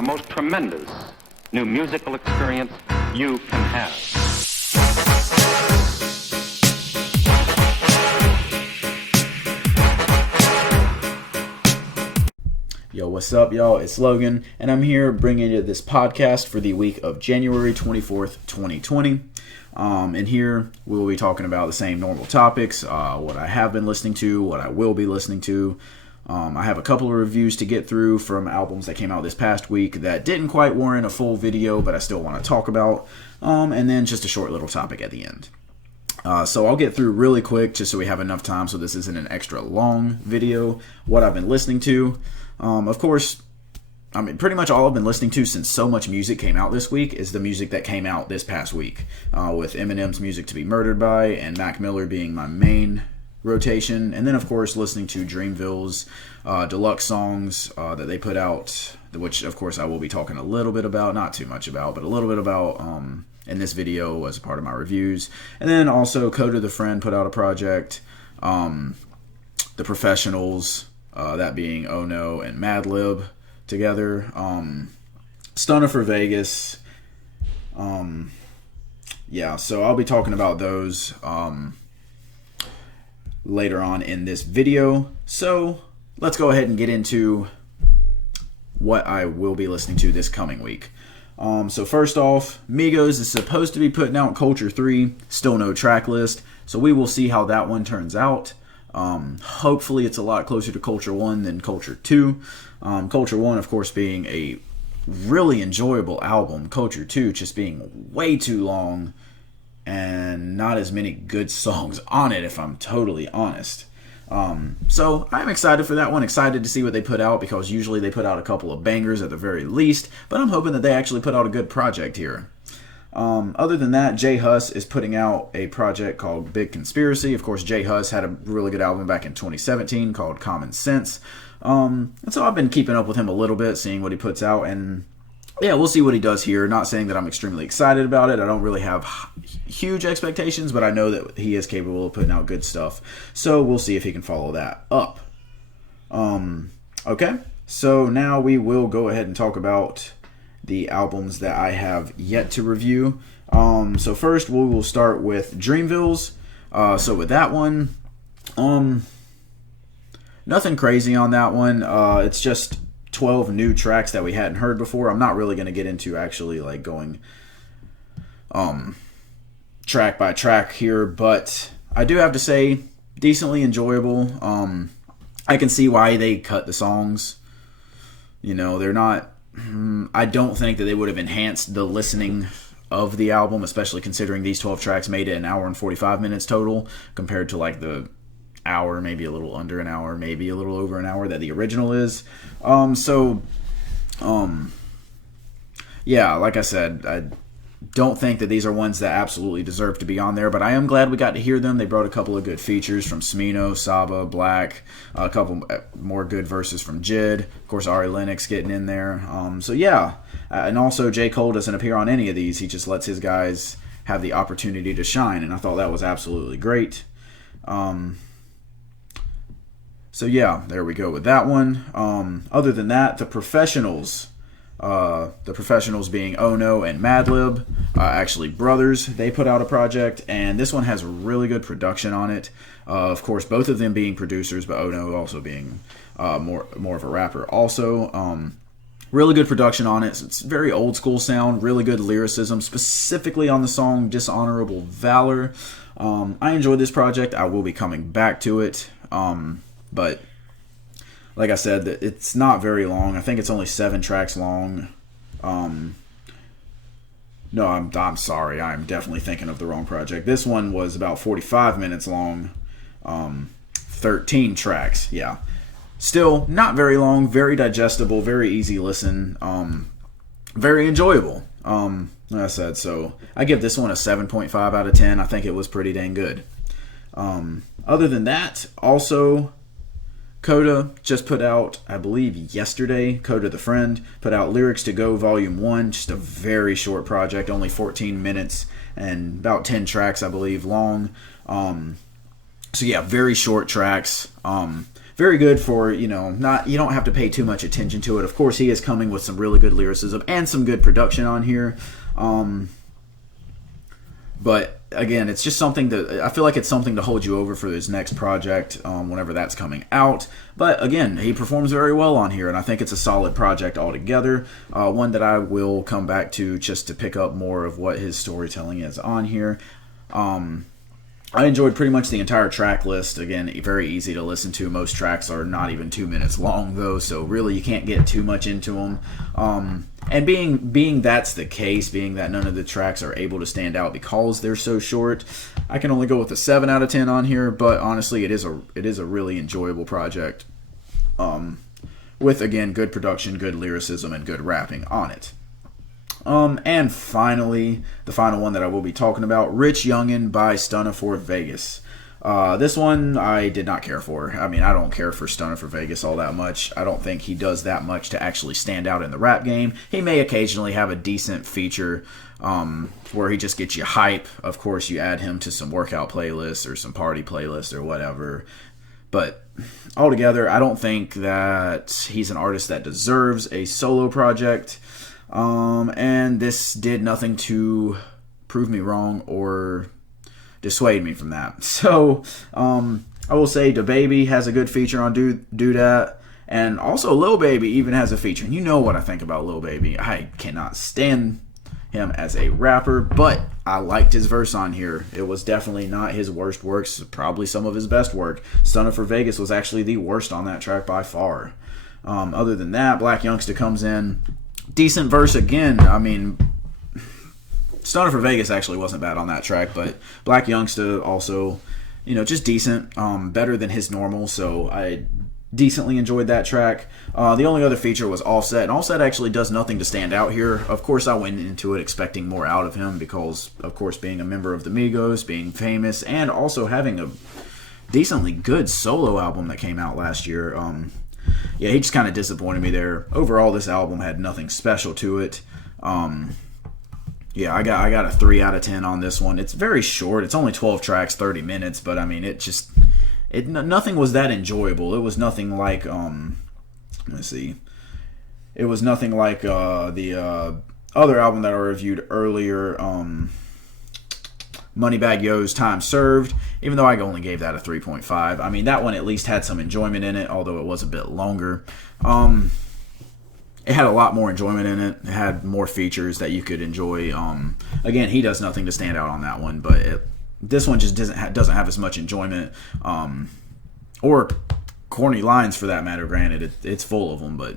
the most tremendous new musical experience you can have. Yo, what's up, y'all? It's Logan, and I'm here bringing you this podcast for the week of January 24th, 2020. And here we will be talking about the same normal topics, what I have been listening to, what I will be listening to. I have a couple of reviews to get through from albums that came out this past week that didn't quite warrant a full video, but I still want to talk about. And then just a short little topic at the end. So I'll get through really quick just so we have enough time so this isn't an extra long video, what I've been listening to. Of course, I mean, pretty much all I've been listening to since so much music came out this week is the music that came out this past week, with Eminem's Music to Be Murdered By and Mac Miller being my main rotation. And then, of course, listening to Dreamville's deluxe songs that they put out, which, of course, I will be talking a little bit about, not too much about, but a little bit about in this video as a part of my reviews. And then also, Coda the Friend put out a project, The Professionals, that being Oh No and Madlib together. Stunner for Vegas. Yeah, so I'll be talking about those later on in this video. So let's go ahead and get into what I will be listening to this coming week. So first off, Migos is supposed to be putting out Culture 3. Still no track list, so we will see how that one turns out. Hopefully it's a lot closer to Culture 1 than Culture 2. Culture 1, of course, being a really enjoyable album. Culture 2 just being way too long and not as many good songs on it, if I'm totally honest. So I'm excited for that one. Excited to see what they put out, because usually they put out a couple of bangers at the very least, but I'm hoping that they actually put out a good project here. Other than that, J Hus is putting out a project called Big Conspiracy. Of course, J Hus had a really good album back in 2017 called Common Sense. And so I've been keeping up with him a little bit, seeing what he puts out, and yeah, we'll see what he does here. Not saying that I'm extremely excited about it. I don't really have huge expectations, but I know that he is capable of putting out good stuff. So we'll see if he can follow that up. Okay, so now we will go ahead and talk about the albums that I have yet to review. So first we will start with Dreamville's. So with that one, nothing crazy on that one. It's just 12 new tracks that we hadn't heard before. I'm not really going to get into actually like going track by track here, but I do have to say decently enjoyable. I can see why they cut the songs. You know, they're not, I don't think that they would have enhanced the listening of the album, especially considering these 12 tracks made it an hour and 45 minutes total compared to like the hour, maybe a little under an hour, maybe a little over an hour that the original is. Yeah, like I said, I don't think that these are ones that absolutely deserve to be on there, but I am glad we got to hear them. They brought a couple of good features from Smino, Saba, Black, a couple more good verses from Jid, of course Ari Lennox getting in there. So yeah, and also J. Cole doesn't appear on any of these. He just lets his guys have the opportunity to shine, and I thought that was absolutely great. So yeah, there we go with that one. Other than that, the professionals being Oh No and Madlib, actually brothers, they put out a project, and this one has really good production on it. Of course, both of them being producers, but Oh No also being more of a rapper also. Really good production on it. It's very old school sound, really good lyricism, specifically on the song Dishonorable Valor. I enjoyed this project. I will be coming back to it. But like I said, it's not very long. I think it's only 7 tracks long. No, I'm sorry. I'm definitely thinking of the wrong project. This one was about 45 minutes long. 13 tracks. Yeah. Still not very long, very digestible, very easy listen. Very enjoyable. Like I said, so I give this one a 7.5 out of 10. I think it was pretty dang good. Other than that, also Coda just put out, I believe yesterday, Coda the Friend, put out Lyrics to Go Volume 1, just a very short project, only 14 minutes and about 10 tracks, I believe, long. So yeah, very short tracks. very good for, not, you don't have to pay too much attention to it. Of course, he is coming with some really good lyricism and some good production on here. But again, it's just something that I feel like it's something to hold you over for his next project, whenever that's coming out. But again, he performs very well on here, and I think it's a solid project altogether. One that I will come back to just to pick up more of what his storytelling is on here. I enjoyed pretty much the entire track list. Again, very easy to listen to. Most tracks are not even 2 minutes long, though, so really you can't get too much into them. And being that's the case, being that none of the tracks are able to stand out because they're so short, I can only go with a 7 out of 10 on here. But honestly, it is a really enjoyable project, with, again, good production, good lyricism, and good rapping on it. And finally, the final one that I will be talking about, Rich Youngin by Stunna for Vegas. This one I did not care for. I mean, I don't care for Stunna for Vegas all that much. I don't think he does that much to actually stand out in the rap game. He may occasionally have a decent feature where he just gets you hype. Of course, you add him to some workout playlists or some party playlists or whatever. But altogether, I don't think that he's an artist that deserves a solo project. And this did nothing to prove me wrong or dissuade me from that. So, I will say DaBaby has a good feature on Do That, and also Lil Baby even has a feature. And you know what I think about Lil Baby. I cannot stand him as a rapper, but I liked his verse on here. It was definitely not his worst works, probably some of his best work. Stunna for Vegas was actually the worst on that track by far. Other than that, Black Youngsta comes in. Decent verse again. I mean, Stunna for Vegas actually wasn't bad on that track, but Black Youngsta also, just decent. Better than his normal, so I decently enjoyed that track. The only other feature was Offset, and Offset actually does nothing to stand out here. Of course, I went into it expecting more out of him because, of course, being a member of the Migos, being famous, and also having a decently good solo album that came out last year. Yeah, he just kind of disappointed me there. Overall, this album had nothing special to it. Yeah, I got a 3 out of 10 on this one. It's very short. It's only 12 tracks, 30 minutes, but I mean, nothing was that enjoyable. It was nothing like let's see. It was nothing like the other album that I reviewed earlier, Moneybagg Yo's Time Served, even though I only gave that a 3.5. I mean, that one at least had some enjoyment in it, although it was a bit longer. It had a lot more enjoyment in it. It had more features that you could enjoy. Again, he does nothing to stand out on that one, but this one just doesn't have as much enjoyment, or corny lines for that matter. Granted, it's full of them, but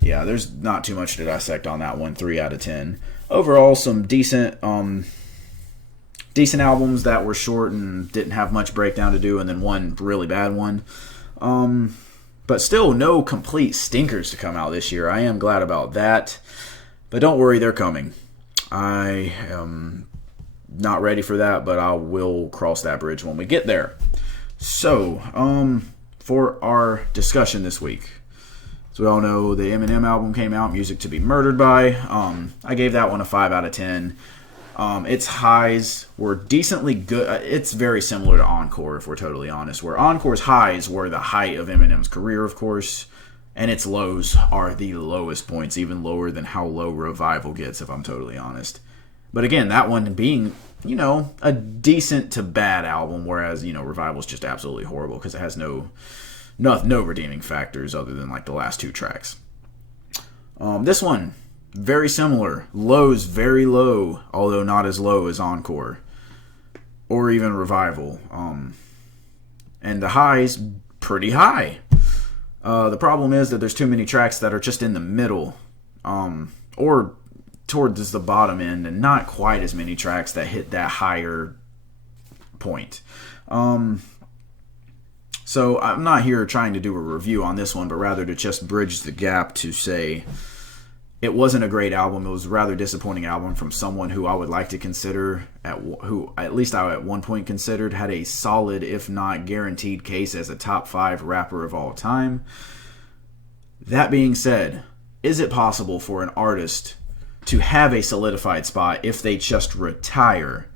yeah, there's not too much to dissect on that one. 3 out of 10. Overall, some decent albums that were short and didn't have much breakdown to do, and then one really bad one. But still, no complete stinkers to come out this year. I am glad about that. But don't worry, they're coming. I am not ready for that, but I will cross that bridge when we get there. So, for our discussion this week, as we all know, the Eminem album came out, Music to Be Murdered By. I gave that one a 5 out of 10. Its highs were decently good. It's very similar to Encore, if we're totally honest, where Encore's highs were the height of Eminem's career, of course, and its lows are the lowest points, even lower than how low Revival gets, if I'm totally honest. But again, that one being, a decent to bad album, whereas, Revival's just absolutely horrible because it has no redeeming factors other than, like, the last 2 tracks. This one, very similar. Lows very low, although not as low as Encore or even Revival. And the highs, pretty high. The problem is that there's too many tracks that are just in the middle, or towards the bottom end, and not quite as many tracks that hit that higher point. So I'm not here trying to do a review on this one, but rather to just bridge the gap to say it wasn't a great album. It was a rather disappointing album from someone who I would like to consider, who at least I at one point considered had a solid, if not guaranteed case as a top 5 rapper of all time. That being said, is it possible for an artist to have a solidified spot if they just retire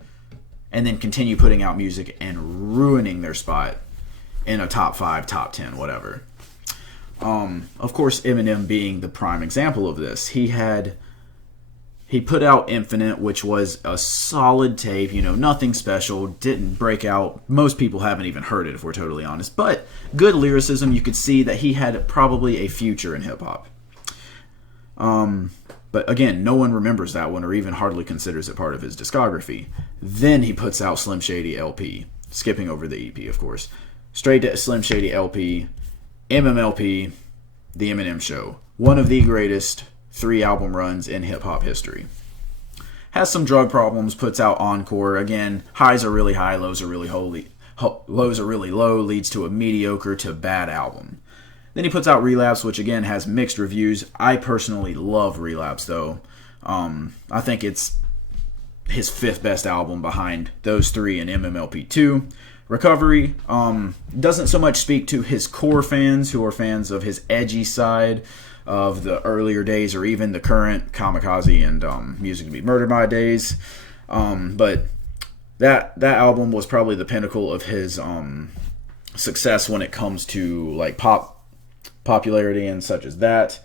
and then continue putting out music and ruining their spot? in a top 5, top 10, whatever. Of course, Eminem being the prime example of this. He put out Infinite, which was a solid tape, nothing special, didn't break out. Most people haven't even heard it, if we're totally honest. But good lyricism, you could see that he had probably a future in hip-hop. But again, no one remembers that one or even hardly considers it part of his discography. Then he puts out Slim Shady LP, skipping over the EP, of course. Straight to Slim Shady LP, MMLP, The Eminem Show. One of the greatest 3 album runs in hip-hop history. Has some drug problems, puts out Encore. Again, highs are really high, lows are really low, leads to a mediocre to bad album. Then he puts out Relapse, which again has mixed reviews. I personally love Relapse, though. I think it's his 5th best album behind those 3 and MMLP 2. Recovery doesn't so much speak to his core fans, who are fans of his edgy side of the earlier days or even the current Kamikaze and Music to Be Murdered By days. But that album was probably the pinnacle of his success when it comes to like popularity and such as that.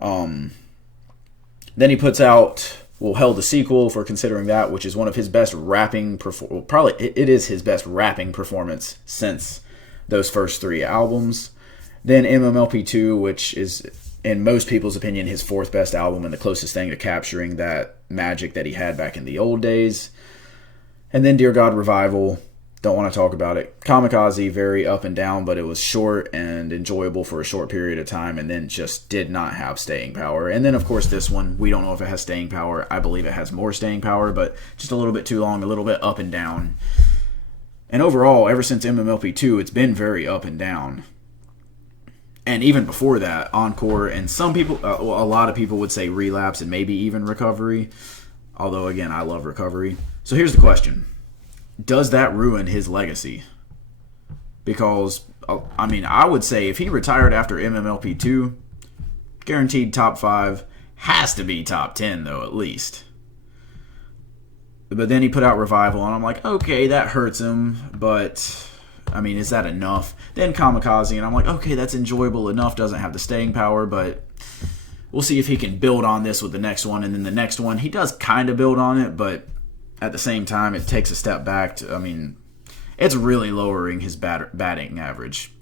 Then he puts out Hell the Sequel, for considering that, which is one of his best rapping it is his best rapping performance since those first 3 albums. Then MMLP2, which is in most people's opinion his 4th best album and the closest thing to capturing that magic that he had back in the old days. And then Dear God Revival, don't want to talk about it. Kamikaze, very up and down, but it was short and enjoyable for a short period of time and then just did not have staying power. And then, of course, this one, we don't know if it has staying power. I believe it has more staying power, but just a little bit too long, a little bit up and down. And overall, ever since MMLP2, it's been very up and down. And even before that, Encore, and some people, a lot of people would say Relapse and maybe even Recovery. Although, again, I love Recovery. So here's the question. Does that ruin his legacy? Because, I would say if he retired after MMLP2, guaranteed top 5, has to be top 10, though, at least. But then he put out Revival, and I'm like, okay, that hurts him, but is that enough? Then Kamikaze, and I'm like, okay, that's enjoyable enough, doesn't have the staying power, but we'll see if he can build on this with the next one. And then the next one, he does kind of build on it, but at the same time, it takes a step back. It's really lowering his batting average.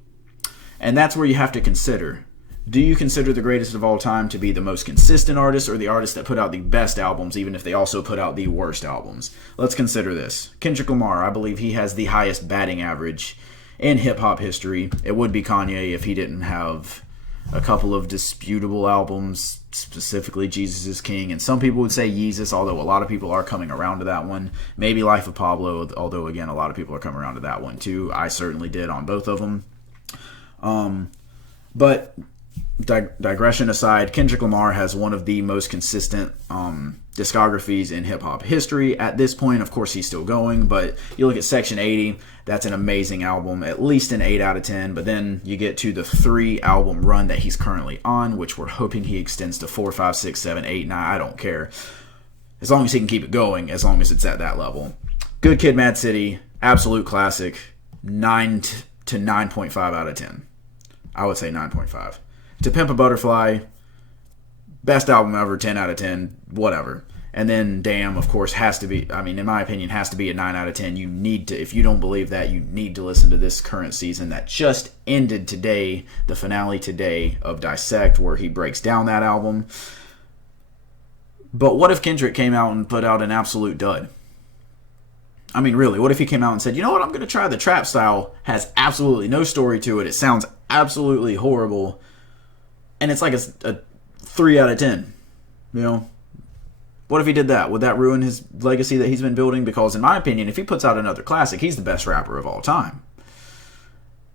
And that's where you have to consider. Do you consider the greatest of all time to be the most consistent artist or the artist that put out the best albums, even if they also put out the worst albums? Let's consider this. Kendrick Lamar, I believe he has the highest batting average in hip-hop history. It would be Kanye if he didn't have a couple of disputable albums, specifically Jesus is King, and some people would say Yeezus, although a lot of people are coming around to that one. Maybe Life of Pablo, although again a lot of people are coming around to that one too. I certainly did on both of them. But digression aside, Kendrick Lamar has one of the most consistent discographies in hip-hop history. At this point, of course, he's still going, but you look at Section 80, that's an amazing album, at least an 8 out of 10, but then you get to the 3-album run that he's currently on, which we're hoping he extends to 4, 5, 6, 7, 8, 9, I don't care. As long as he can keep it going, as long as it's at that level. Good Kid, Mad City, absolute classic, 9 to 9.5 out of 10. I would say 9.5. To Pimp a Butterfly, best album ever, 10 out of 10, whatever. And then Damn, of course, has to be, in my opinion, has to be a 9 out of 10. You need to, if you don't believe that, you need to listen to this current season that just ended today, the finale today of Dissect, where he breaks down that album. But what if Kendrick came out and put out an absolute dud? Really, what if he came out and said, you know what, I'm going to try the trap style, has absolutely no story to it, it sounds absolutely horrible, and it's like a 3 out of 10, What if he did that? Would that ruin his legacy that he's been building? Because in my opinion, if he puts out another classic, he's the best rapper of all time.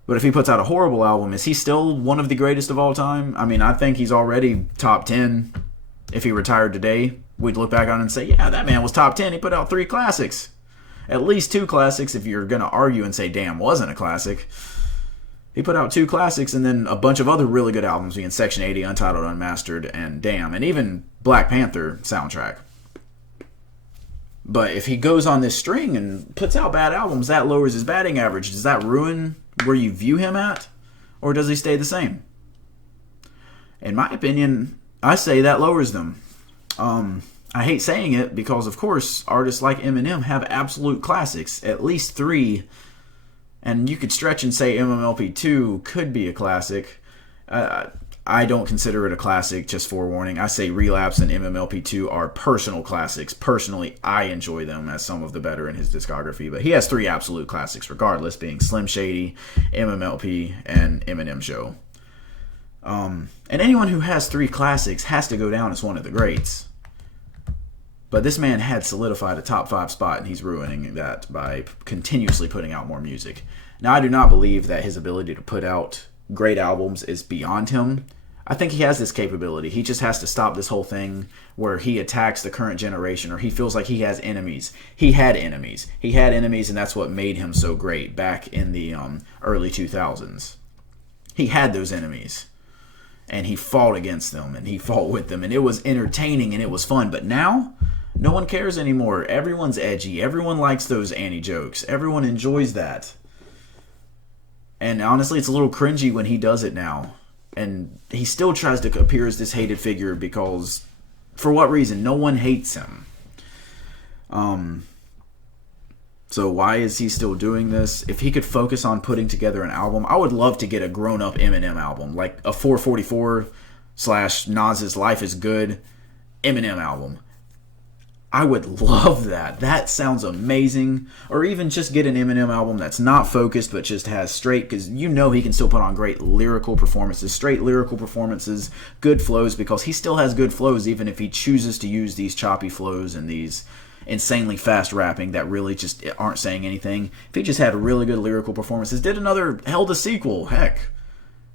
But if he puts out a horrible album, is he still one of the greatest of all time? I think he's already top 10. If he retired today, we'd look back on it and say, yeah, that man was top 10. He put out 3 classics. At least 2 classics if you're going to argue and say Damn wasn't a classic. He put out 2 classics and then a bunch of other really good albums, being Section 80, Untitled, Unmastered, and Damn, and even Black Panther soundtrack. But if he goes on this string and puts out bad albums, that lowers his batting average. Does that ruin where you view him at? Or does he stay the same? In my opinion, I say that lowers them. I hate saying it because, of course, artists like Eminem have absolute classics, at least 3. And you could stretch and say MMLP2 could be a classic. I don't consider it a classic, just forewarning. I say Relapse and MMLP2 are personal classics. Personally, I enjoy them as some of the better in his discography. But he has 3 absolute classics, regardless, being Slim Shady, MMLP, and Eminem Show. And anyone who has 3 classics has to go down as one of the greats. But this man had solidified a top 5 spot, and he's ruining that by continuously putting out more music. Now, I do not believe that his ability to put out great albums is beyond him. I think he has this capability. He just has to stop this whole thing where he attacks the current generation, or he feels like he has enemies. He had enemies. He had enemies, and that's what made him so great back in the early 2000s. He had those enemies, and he fought against them, and he fought with them, and it was entertaining, and it was fun. But now, no one cares anymore. Everyone's edgy. Everyone likes those anti-jokes. Everyone enjoys that. And honestly, it's a little cringy when he does it now. And he still tries to appear as this hated figure because, for what reason? No one hates him. So why is he still doing this? If he could focus on putting together an album, I would love to get a grown-up Eminem album. Like a 444 / Nas's Life is Good Eminem album. I would love that. That sounds amazing. Or even just get an Eminem album that's not focused but just has straight, because you know he can still put on great lyrical performances, straight lyrical performances, good flows, because he still has good flows even if he chooses to use these choppy flows and these insanely fast rapping that really just aren't saying anything. If he just had really good lyrical performances, held a sequel, heck.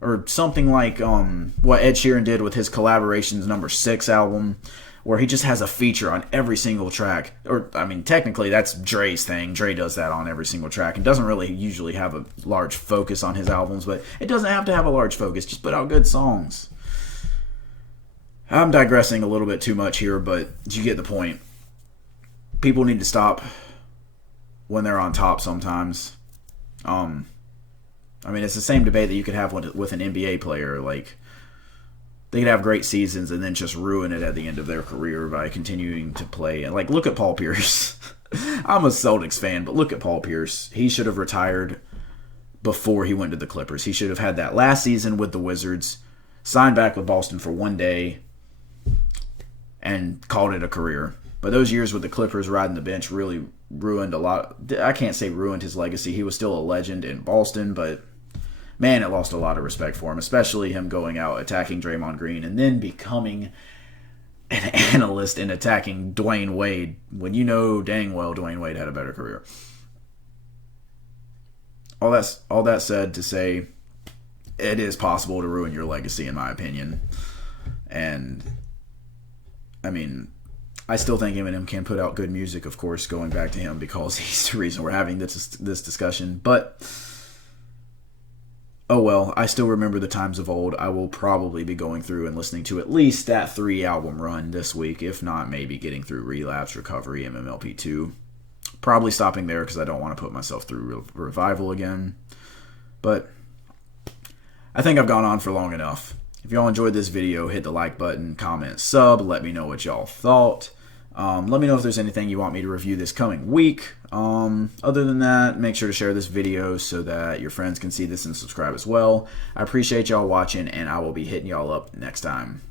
Or something like what Ed Sheeran did with his Collaborations #6 album, where he just has a feature on every single track. Or, I mean, technically that's Dre's thing. Dre does that on every single track and doesn't really usually have a large focus on his albums, but it doesn't have to have a large focus. Just put out good songs. I'm digressing a little bit too much here, but you get the point. People need to stop when they're on top sometimes. I mean, it's the same debate that you could have with an NBA player. Like, they could have great seasons and then just ruin it at the end of their career by continuing to play. And, like, look at Paul Pierce. I'm a Celtics fan, but look at Paul Pierce. He should have retired before he went to the Clippers. He should have had that last season with the Wizards, signed back with Boston for one day, and called it a career. But those years with the Clippers riding the bench really ruined a lot. I can't say ruined his legacy. He was still a legend in Boston, but man, it lost a lot of respect for him, especially him going out attacking Draymond Green and then becoming an analyst and attacking Dwayne Wade when you know dang well Dwayne Wade had a better career. All that said to say, it is possible to ruin your legacy, in my opinion. And, I mean, I still think Eminem can put out good music, of course, going back to him because he's the reason we're having this discussion. But oh well, I still remember the times of old. I will probably be going through and listening to at least that 3-album run this week, if not maybe getting through Relapse, Recovery, MMLP2. Probably stopping there because I don't want to put myself through Revival again. But I think I've gone on for long enough. If y'all enjoyed this video, hit the like button, comment, sub, let me know what y'all thought. Let me know if there's anything you want me to review this coming week. Other than that, make sure to share this video so that your friends can see this and subscribe as well. I appreciate y'all watching, and I will be hitting y'all up next time.